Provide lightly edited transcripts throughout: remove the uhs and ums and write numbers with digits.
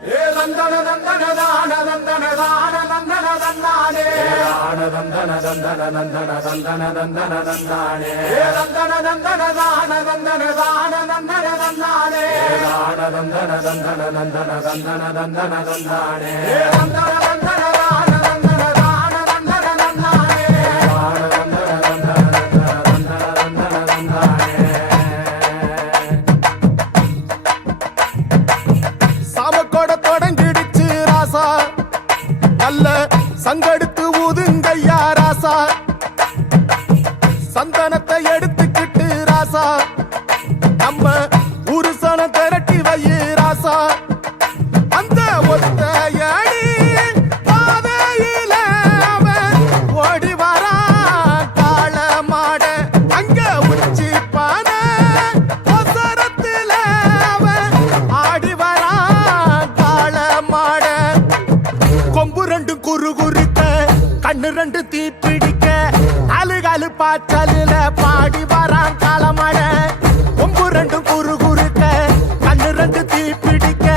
தந்தன தந்தன தான தந்தன தான தந்தன தந்தானே தான தந்தன தந்தன தந்தன தந்தன தந்தன தந்தானே தந்தன தந்தன தான தந்தன தான தந்தன தந்தானே தான தந்தன தந்தன தந்தன தந்தன தந்தன தந்தானே தந்தன தந்தன தான தந்தன தான தந்தன தந்தானே தான தந்தன தந்தன தந்தன தந்தன தந்தானே சாமக்கோட தொடங்கிடுச்சு ராசா நல்ல சங்கெடுத்து ஊதுங்கய்யா ராசா சந்தனத்தை எடுத்துக்கிட்டு ராசா நம்ம உருசன திரட்டி வைய ராசா அந்த ஒத்தையடி பாதையில அவன் ஓடி வரான் காள மாட அங்க உச்சி பானை ஒசரத்துல அவன் ஆடி வரான் காள மாட கொம்பு ரெண்டு குறு குறுக்க கண்ணு ரெண்டு தீப்பிடிக்க அழுகாலு பாச்சலில பாடி வரான் காளமாட கொம்பு ரெண்டு குறு குறுக்க கண்ணு ரெண்டு தீப்பிடிக்க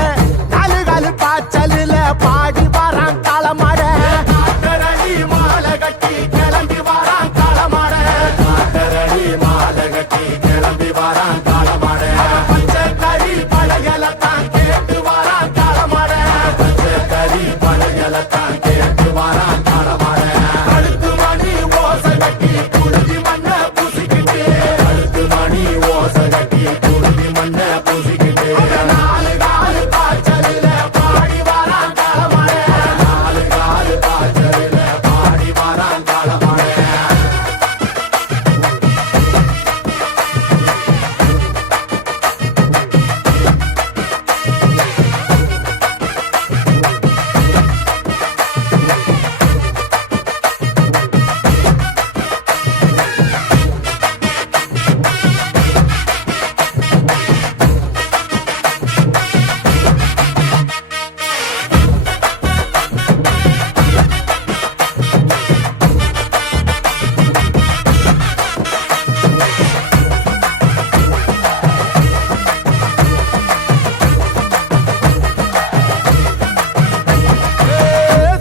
அழுகாலு பாச்சலில பாடி வரான் காளமாட காட்டரடி மாலை கட்டி கிளம்பி வரான் காளமாட காட்டரடி மாலை கட்டி கிளம்பி வரான் காளமாட பச்சை கறி பழையலத்தான் கேட்டு வரான் காளமாட பச்சை கறி பழையலத்தான் கேட்டு வரான் காளமாட கழுத்து மணி ஓசை கட்டி குருதி மண்ண பூசிக்கிட்டு கழுத்து மணி ஓசை கட்டி குருதி மண்ண பூசிக்கிட்டு நாலு காலு பாய்ச்சலில பாடி வரான் காளமாட நாலு காலு பாய்ச்சலில பாடி வரான் காளமாட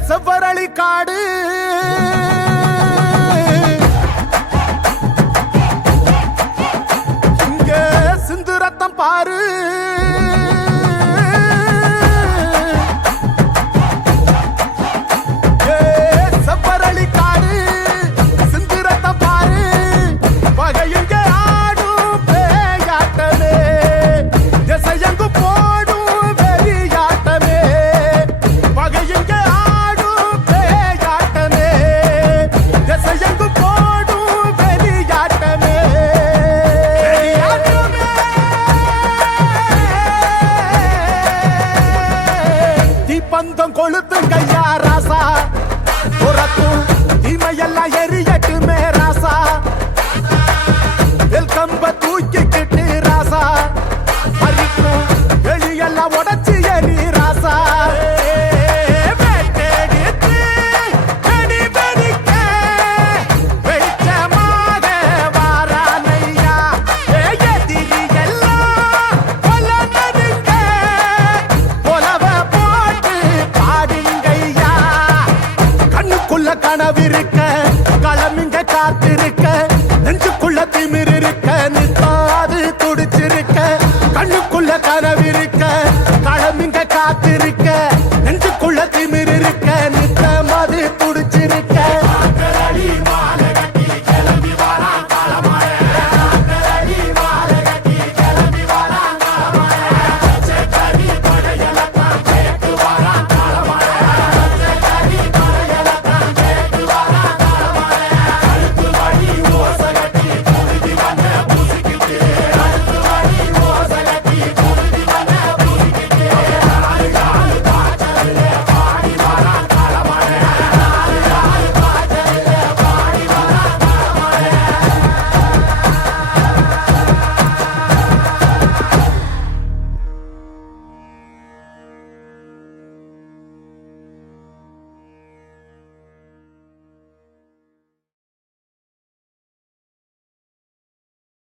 செவ்வரளி காடு இங்க சிந்து ரத்தம் பாரு செவ்வரளி காடு சிந்து ரத்தம் பாரு பகையுங்க ஆடும் பேயாட்டமே திசையங்கு போடும் வெறியாட்டமே பகையுங்க ஆடும் பேயாட்டமே திசையங்கு போடும் வெறியாட்டமே தீப்பந்தம் கொளுத்துங்கய்யா ராசா துரத்தும் தீமையெல்லாம் எரியட்டுமே ராசா வெல்கம்ப தூக்கிக்கிட்டு ராசா அரிக்கும் வெளியெல்லாம் உடச்சி எரி ராசா வேட்டடித்து வெடி வெடிக்க வெளிச்சமாக வாரானையா எதிரியெல்லாம் கொல்ல நடுங்க கொலவ போட்டு பாடுங்கய்யா கண்ணுக்குள்ள கனவிருக்க களமிங்க காத்திருக்க நெஞ்சுக்குள்ள திமிர் இருக்க நித்தாது துடிச்சிருக்க கண்ணுக்குள்ள கனவிருக்க களமிங்க காத்திருக்க நெஞ்சுக்குள்ள திமிர்